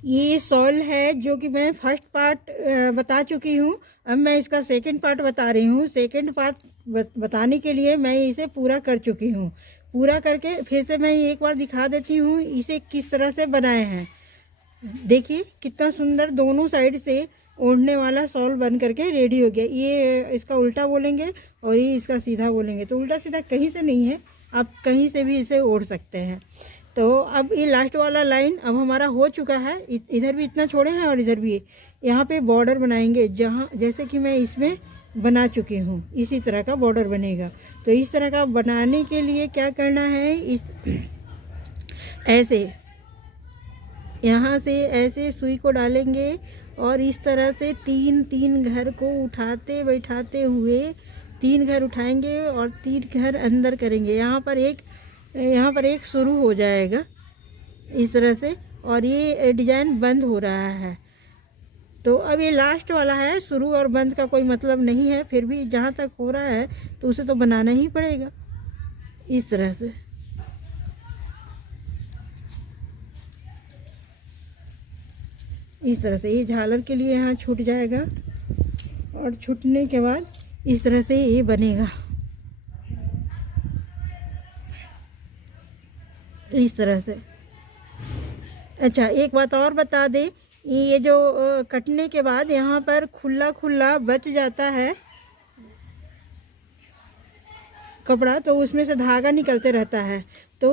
ये सॉल है जो कि मैं फर्स्ट पार्ट बता चुकी हूँ। अब मैं इसका सेकंड पार्ट बता रही हूँ। सेकंड पार्ट बताने के लिए मैं इसे पूरा कर चुकी हूँ। पूरा करके फिर से मैं एक बार दिखा देती हूँ इसे किस तरह से बनाए हैं। देखिए कितना सुंदर दोनों साइड से ओढ़ने वाला सॉल बन करके रेडी हो गया। ये इसका उल्टा बोलेंगे और ये इसका सीधा बोलेंगे, तो उल्टा सीधा कहीं से नहीं है, आप कहीं से भी इसे ओढ़ सकते हैं। तो अब ये लास्ट वाला लाइन अब हमारा हो चुका है। इधर भी इतना छोड़े हैं और इधर भी। यहाँ पे बॉर्डर बनाएंगे, जहाँ जैसे कि मैं इसमें बना चुकी हूँ इसी तरह का बॉर्डर बनेगा। तो इस तरह का बनाने के लिए क्या करना है, इस ऐसे यहाँ से ऐसे सुई को डालेंगे और इस तरह से तीन तीन घर को उठाते बैठाते हुए 3 घर उठाएंगे और 3 घर अंदर करेंगे। यहाँ पर एक शुरू हो जाएगा इस तरह से, और ये डिजाइन बंद हो रहा है। तो अब ये लास्ट वाला है, शुरू और बंद का कोई मतलब नहीं है, फिर भी जहाँ तक हो रहा है तो उसे तो बनाना ही पड़ेगा इस तरह से। इस तरह से ये झालर के लिए यहाँ छूट जाएगा और छूटने के बाद इस तरह से ये बनेगा इस तरह से। अच्छा, एक बात और बता दें, ये जो कटने के बाद यहाँ पर खुला खुला बच जाता है कपड़ा, तो उसमें से धागा निकलते रहता है। तो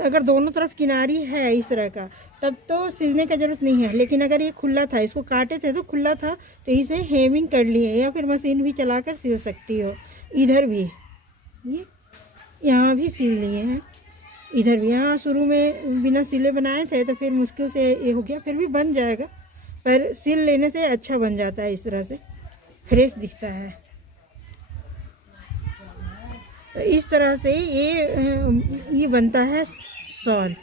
अगर दोनों तरफ किनारी है इस तरह का तब तो सिलने की ज़रूरत नहीं है, लेकिन अगर ये खुला था, इसको काटे थे तो खुला था, तो इसे हेमिंग कर लिए या फिर मशीन भी चलाकर सिल सकती हो। इधर भी ये यहाँ भी सिल लिए हैं, इधर भी। यहाँ शुरू में बिना सिले बनाए थे तो फिर मुश्किल से ये हो गया, फिर भी बन जाएगा, पर सिल लेने से अच्छा बन जाता है, इस तरह से फ्रेश दिखता है। तो इस तरह से ये बनता है शॉल।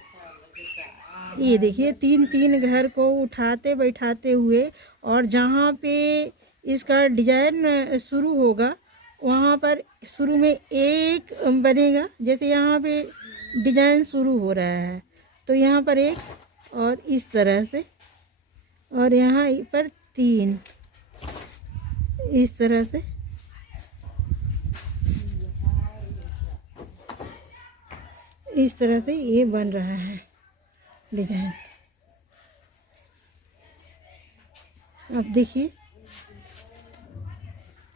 ये देखिए 3 घर को उठाते बैठाते हुए, और जहाँ पे इसका डिजाइन शुरू होगा वहाँ पर शुरू में एक बनेगा। जैसे यहाँ पे डिजाइन शुरू हो रहा है तो यहाँ पर एक, और इस तरह से, और यहाँ पर 3 इस तरह से। इस तरह से ये बन रहा है डिजाइन। अब देखिए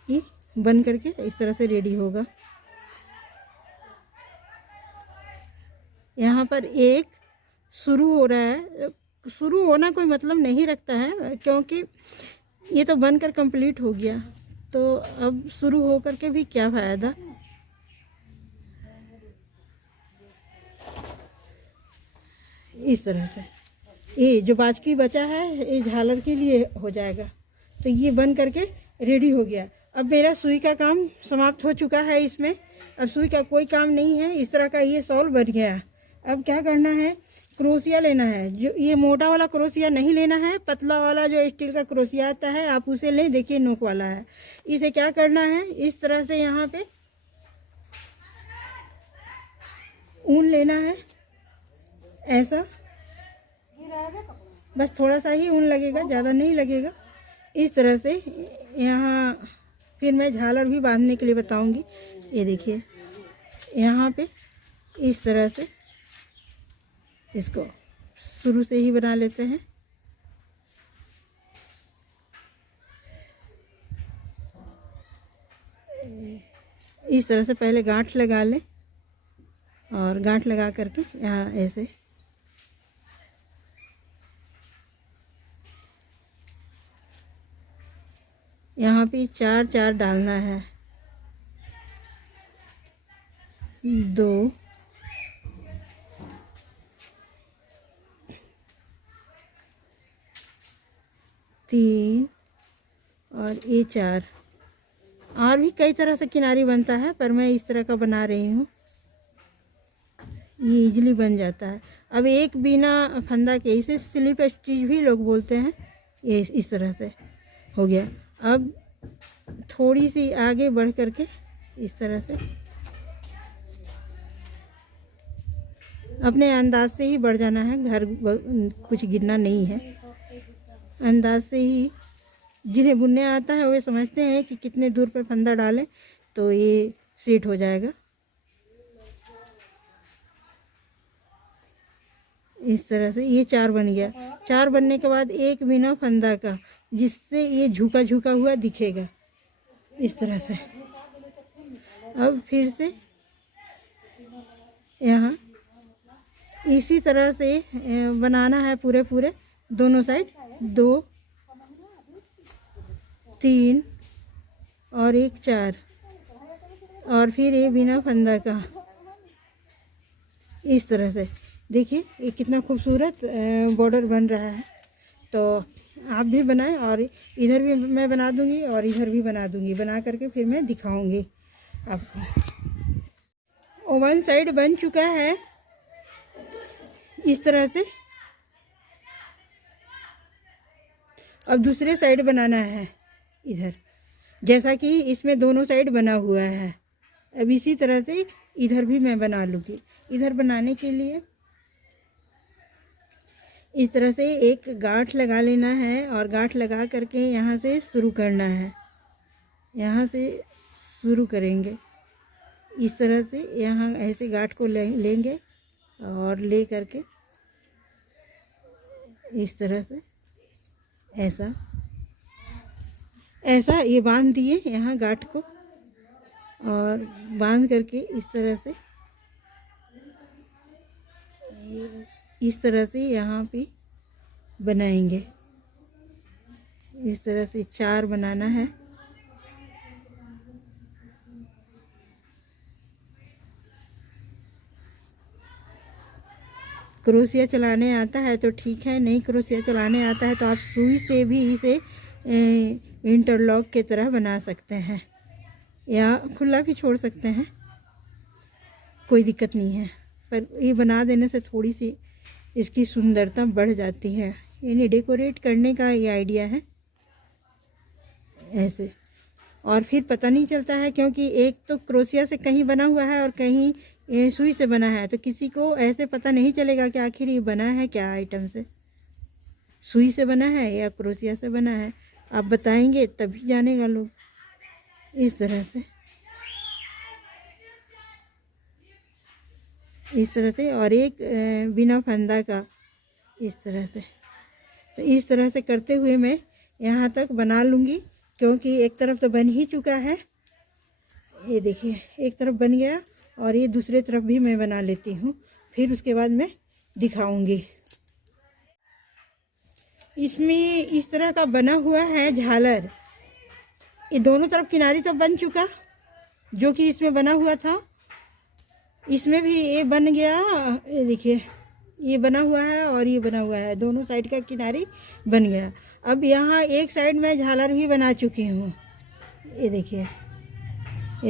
ये बन करके इस तरह से रेडी होगा। यहाँ पर एक शुरू हो रहा है, शुरू होना कोई मतलब नहीं रखता है, क्योंकि ये तो बनकर कंप्लीट हो गया, तो अब शुरू हो करके भी क्या फ़ायदा। इस तरह से ये जो बाजकी बचा है ये झालर के लिए हो जाएगा। तो ये बन करके रेडी हो गया। अब मेरा सुई का काम समाप्त हो चुका है इसमें, अब सुई का कोई काम नहीं है। इस तरह का ये सॉल बन गया। अब क्या करना है, क्रोशिया लेना है। जो ये मोटा वाला क्रोशिया नहीं लेना है, पतला वाला जो स्टील का क्रोशिया आता है आप उसे लें। देखिए नोक वाला है। इसे क्या करना है, इस तरह से यहाँ पे ऊन लेना है, ऐसा, बस थोड़ा सा ही ऊन लगेगा, ज़्यादा नहीं लगेगा। इस तरह से यहाँ, फिर मैं झालर भी बांधने के लिए बताऊंगी। ये देखिए यहाँ पे इस तरह से इसको शुरू से ही बना लेते हैं। इस तरह से पहले गांठ लगा लें, और गांठ लगा करके यहाँ ऐसे यहाँ पे 4 डालना है, 2, 3 और ये 4। और भी कई तरह से किनारी बनता है, पर मैं इस तरह का बना रही हूँ, ये इजीली बन जाता है। अब एक बिना फंदा के, इसे स्लिप स्टिच भी लोग बोलते हैं। ये इस तरह से हो गया। अब थोड़ी सी आगे बढ़ करके इस तरह से अपने अंदाज से ही बढ़ जाना है, कुछ गिरना नहीं है। अंदाज से ही, जिन्हें बुनने आता है वे समझते हैं कि कितने दूर पर फंदा डालें तो ये सेट हो जाएगा। इस तरह से ये 4 बन गया। 4 बनने के बाद एक बिना फंदा का, जिससे ये झुका झुका हुआ दिखेगा इस तरह से। अब फिर से यहाँ इसी तरह से बनाना है पूरे दोनों साइड। 2 3 और एक 4, और फिर ये बिना फंदा का इस तरह से। देखिए ये कितना खूबसूरत बॉर्डर बन रहा है। तो आप भी बनाएं, और इधर भी मैं बना दूंगी और इधर भी बना दूंगी। बना करके फिर मैं दिखाऊंगी आपको। वन साइड बन चुका है इस तरह से। अब दूसरे साइड बनाना है इधर, जैसा कि इसमें दोनों साइड बना हुआ है। अब इसी तरह से इधर भी मैं बना लूँगी। इधर बनाने के लिए इस तरह से एक गांठ लगा लेना है, और गांठ लगा करके यहाँ से शुरू करना है। यहाँ से शुरू करेंगे इस तरह से। यहाँ ऐसे गांठ को लेंगे और ले करके इस तरह से ऐसा ये बांध दिए यहाँ गांठ को, और बांध करके इस तरह से यहाँ पे बनाएंगे। इस तरह से 4 बनाना है। क्रोशिया चलाने आता है तो ठीक है, नहीं क्रोशिया चलाने आता है तो आप सुई से भी इसे इंटरलॉक की तरह बना सकते हैं, या खुला भी छोड़ सकते हैं, कोई दिक्कत नहीं है। पर ये बना देने से थोड़ी सी इसकी सुंदरता बढ़ जाती है। यानी डेकोरेट करने का ये आइडिया है ऐसे। और फिर पता नहीं चलता है, क्योंकि एक तो क्रोशिया से कहीं बना हुआ है और कहीं सुई से बना है, तो किसी को ऐसे पता नहीं चलेगा कि आखिर ये बना है क्या आइटम से, सुई से बना है या क्रोशिया से बना है। आप बताएंगे तभी जानेगा लोग। इस तरह से और एक बिना फंदा का इस तरह से। तो इस तरह से करते हुए मैं यहाँ तक बना लूँगी, क्योंकि एक तरफ तो बन ही चुका है। ये देखिए एक तरफ बन गया, और ये दूसरे तरफ भी मैं बना लेती हूँ, फिर उसके बाद मैं दिखाऊंगी। इसमें इस तरह का बना हुआ है झालर। ये दोनों तरफ किनारी तो बन चुका, जो कि इसमें बना हुआ था। इसमें भी ये बन गया, ये देखिए ये बना हुआ है और ये बना हुआ है, दोनों साइड का किनारी बन गया। अब यहाँ एक साइड में झालर भी बना चुकी हूँ। ये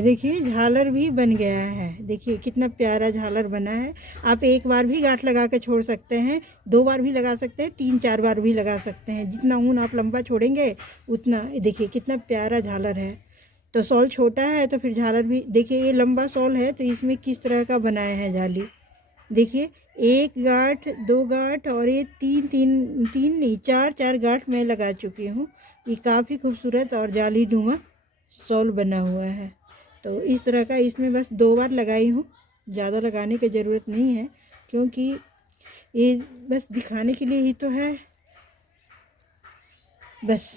देखिए झालर भी बन गया है। देखिए कितना प्यारा झालर बना है। आप एक बार भी गांठ लगा के छोड़ सकते हैं, 2 बार भी लगा सकते हैं, 3-4 बार भी लगा सकते हैं। जितना ऊन आप लंबा छोड़ेंगे उतना। देखिए कितना प्यारा झालर है। तो शॉल छोटा है तो फिर झालर भी, देखिए ये लंबा शॉल है तो इसमें किस तरह का बनाया है जाली। देखिए 1 गांठ, 2 गांठ, और ये 4 गांठ मैं लगा चुकी हूँ। ये काफ़ी खूबसूरत और जाली नुमा शॉल बना हुआ है। तो इस तरह का इसमें बस 2 बार लगाई हूँ, ज़्यादा लगाने की ज़रूरत नहीं है, क्योंकि ये बस दिखाने के लिए ही तो है बस।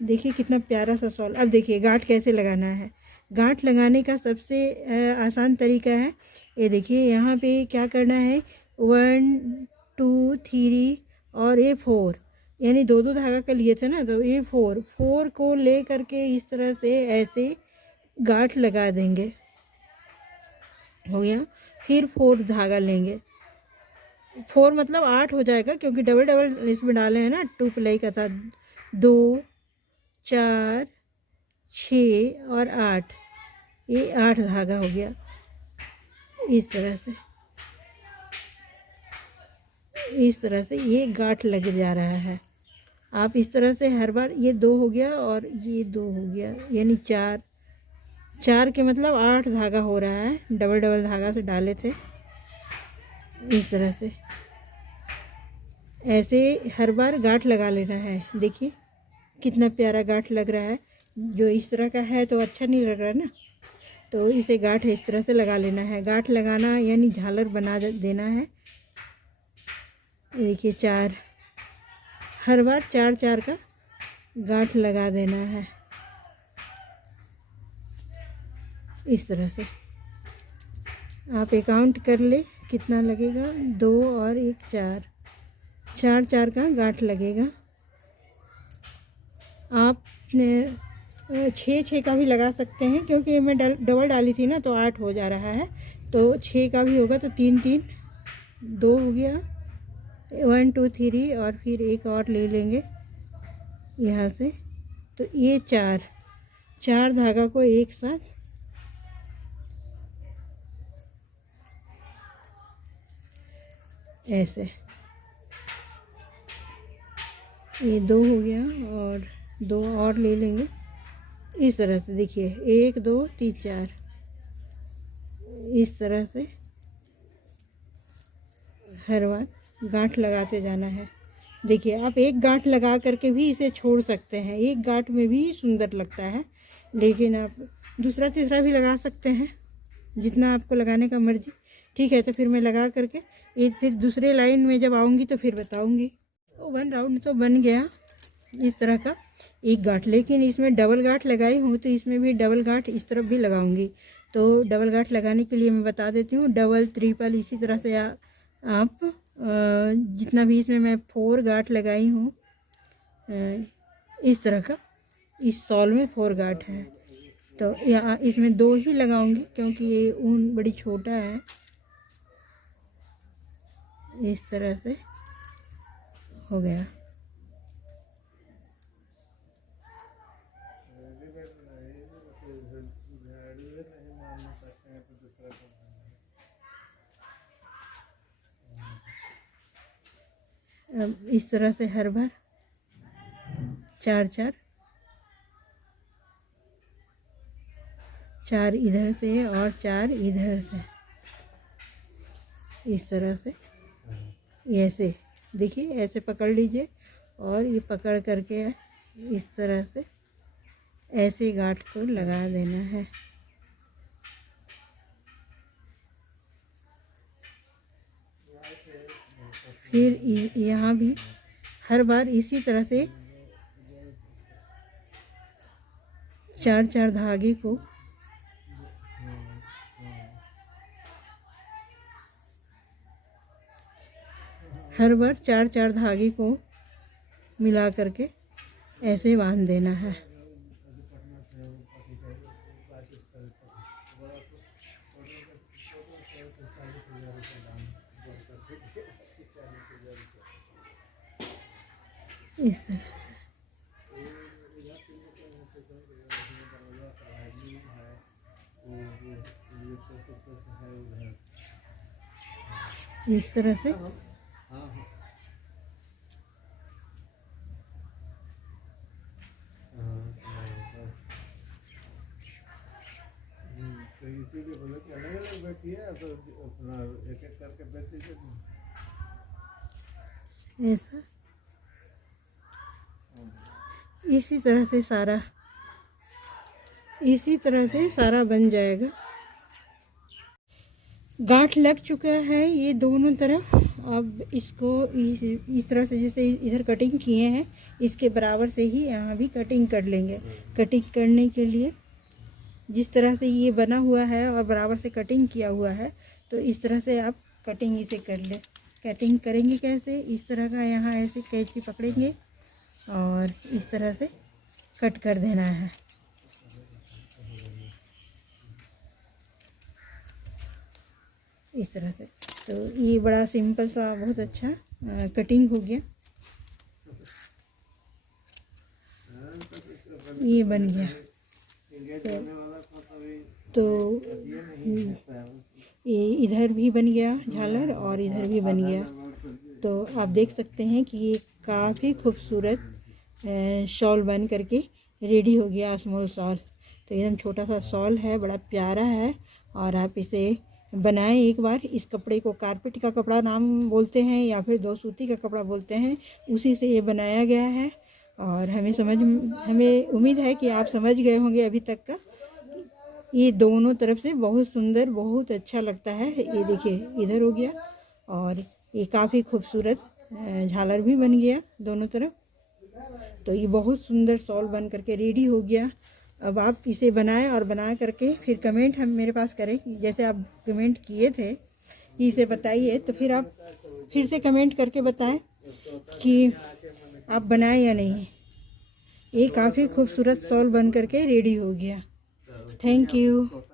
देखिए कितना प्यारा सा शॉल। अब देखिए गांठ कैसे लगाना है। गांठ लगाने का सबसे आसान तरीका है, ये देखिए यहाँ पे क्या करना है, 1 2 3 और ये 4, यानी 2-2 धागा का लिए थे ना, तो ये 4 को ले करके इस तरह से ऐसे गांठ लगा देंगे। हो गया। फिर 4 धागा लेंगे, 4 मतलब 8 हो जाएगा, क्योंकि डबल इसमें डाले हैं ना, 2 प्लाई का था। 2 4 6 और 8, ये 8 धागा हो गया। इस तरह से ये गांठ लग जा रहा है। आप इस तरह से हर बार, ये 2 हो गया और ये 2 हो गया, यानी 4 के मतलब 8 धागा हो रहा है। डबल धागा से डाले थे इस तरह से ऐसे हर बार गांठ लगा लेना है। देखिए कितना प्यारा गांठ लग रहा है। जो इस तरह का है तो अच्छा नहीं लग रहा ना, तो इसे गांठ इस तरह से लगा लेना है। गांठ लगाना यानी झालर बना देना है। देखिए 4, हर बार 4-4 का गांठ लगा देना है इस तरह से। आप काउंट कर ले कितना लगेगा, 2 और 1 4, 4-4 का गांठ लगेगा। आप 6-6 का भी लगा सकते हैं, क्योंकि मैं डबल डाली थी ना तो 8 हो जा रहा है। तो 6 का भी होगा तो 3-3 2 हो गया, 1 2 3 और फिर एक और ले लेंगे यहाँ से। तो ये 4 धागा को एक साथ ऐसे, ये 2 हो गया और 2 और ले लेंगे इस तरह से। देखिए 1 2 3 4 इस तरह से हर बार गांठ लगाते जाना है। देखिए आप एक गांठ लगा करके भी इसे छोड़ सकते हैं, एक गांठ में भी सुंदर लगता है। लेकिन आप दूसरा तीसरा भी लगा सकते हैं, जितना आपको लगाने का मर्जी। ठीक है, तो फिर मैं लगा करके एक फिर दूसरे लाइन में जब आऊँगी तो फिर बताऊँगी। तो 1 राउंड तो बन गया इस तरह का एक गांठ, लेकिन इसमें डबल गांठ लगाई हूँ तो इसमें भी डबल गांठ इस तरफ भी लगाऊंगी। तो डबल गांठ लगाने के लिए मैं बता देती हूँ, डबल ट्रिपल इसी तरह से आप जितना भी इसमें मैं 4 गांठ लगाई हूँ इस तरह का, इस शॉल में 4 गांठ है। तो यहाँ इसमें 2 ही लगाऊंगी क्योंकि ये ऊन बड़ी छोटा है। इस तरह से हो गया। अब इस तरह से हर बार 4-4 4 इधर से और 4 इधर से इस तरह से ऐसे। देखिए ऐसे पकड़ लीजिए और ये पकड़ करके इस तरह से ऐसे गांठ को लगा देना है। फिर यहाँ भी हर बार इसी तरह से 4-4 धागे को हर बार 4-4 धागे को मिला करके ऐसे बांध देना है। इस तरह से इस तरह से इसीलिए बोले कि अलग अलग बैठिए, तो अपना एक एक करके बैठ दीजिए। ऐसा इसी तरह से सारा बन जाएगा। गांठ लग चुका है ये दोनों तरफ। अब इसको इस तरह से जैसे इधर कटिंग किए हैं इसके बराबर से ही यहाँ भी कटिंग कर लेंगे। कटिंग करने के लिए जिस तरह से ये बना हुआ है और बराबर से कटिंग किया हुआ है, तो इस तरह से आप कटिंग इसे कर लें। कटिंग करेंगे कैसे, इस तरह का यहाँ ऐसे कैंची पकड़ेंगे और इस तरह से कट कर देना है। इस तरह से तो ये बड़ा सिंपल सा बहुत अच्छा कटिंग हो गया। ये बन गया। तो ये इधर भी बन गया झालर और इधर भी बन गया। तो आप देख सकते हैं कि ये काफ़ी खूबसूरत शॉल बन करके रेडी हो गया, स्मॉल शॉल। तो एकदम छोटा सा शॉल है, बड़ा प्यारा है और आप इसे बनाएं एक बार। इस कपड़े को कारपेट का कपड़ा नाम बोलते हैं या फिर दो सूती का कपड़ा बोलते हैं, उसी से ये बनाया गया है। और हमें उम्मीद है कि आप समझ गए होंगे अभी तक का। ये दोनों तरफ से बहुत सुंदर, बहुत अच्छा लगता है। ये देखिए इधर हो गया और ये काफ़ी खूबसूरत झालर भी बन गया दोनों तरफ। तो ये बहुत सुंदर शॉल बन करके रेडी हो गया। अब आप इसे बनाएं और बना करके फिर कमेंट हम मेरे पास करें। जैसे आप कमेंट किए थे कि इसे बताइए, तो फिर आप फिर से कमेंट करके बताएं कि आप बनाएं या नहीं। ये काफ़ी खूबसूरत शॉल बन करके रेडी हो गया। Thank you.